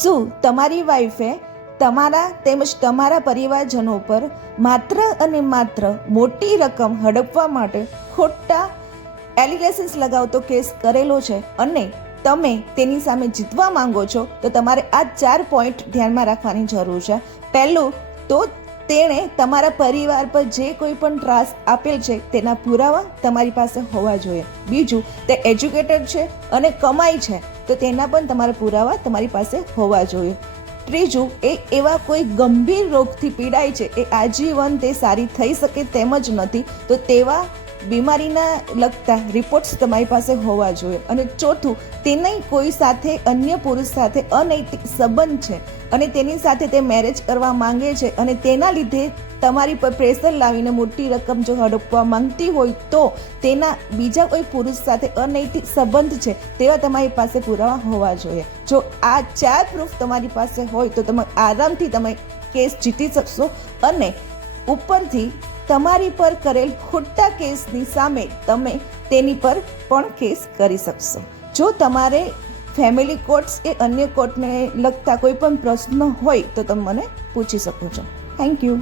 શું તમારી વાઈફે તમારા તેમજ તમારા પરિવારજનો પર માત્ર અને માત્ર મોટી રકમ હડપવા માટે ખોટા એલિગેશન્સ લગાવતો કેસ કરેલો છે અને તમે તેની સામે જીતવા માંગો છો? તો તમારે આ 4 પોઈન્ટ ધ્યાનમાં રાખવાની જરૂર છે. પહેલું તો તેણે તમારા પરિવાર પર જે કોઈ પણ ત્રાસ આપેલ છે તેના પુરાવા તમારી પાસે હોવા જોઈએ. બીજું, તે એજ્યુકેટેડ છે અને કમાય છે તો તેના પણ તમારા પુરાવા તમારી પાસે હોવા જોઈએ. ત્રીજું, એ એવા કોઈ ગંભીર રોગથી પીડાય છે, એ આજીવન તે સારી થઈ શકે તેમ જ નથી, તો તેવા બીમારીના લગતા રિપોર્ટ્સ તમારી પાસે હોવા જોઈએ. અને ચોથું, તેને કોઈ સાથે અન્ય પુરુષ સાથે અનૈતિક સંબંધ છે અને તેની સાથે તે મેરેજ કરવા માંગે છે અને તેના લીધે તમારી પર પ્રેશર લાવીને મોટી રકમ જો હડપવા માંગતી હોય તો તેના બીજા કોઈ પુરુષ સાથે અનૈતિક સંબંધ છે તેવા તમારી પાસે પુરાવા હોવા જોઈએ. જો આ 4 પ્રૂફ તમારી પાસે હોય તો તમે આરામથી તમે કેસ જીતી શકશો અને ઉપરથી તમારી પર કરેલ ખોટા કેસની સામે તમે તેની પર પણ કેસ કરી શકશો. જો તમારે ફેમિલી કોર્ટ્સ કે અન્ય કોર્ટને લગતા કોઈ પણ પ્રશ્ન હોય તો તમે મને પૂછી શકો છો. Thank you.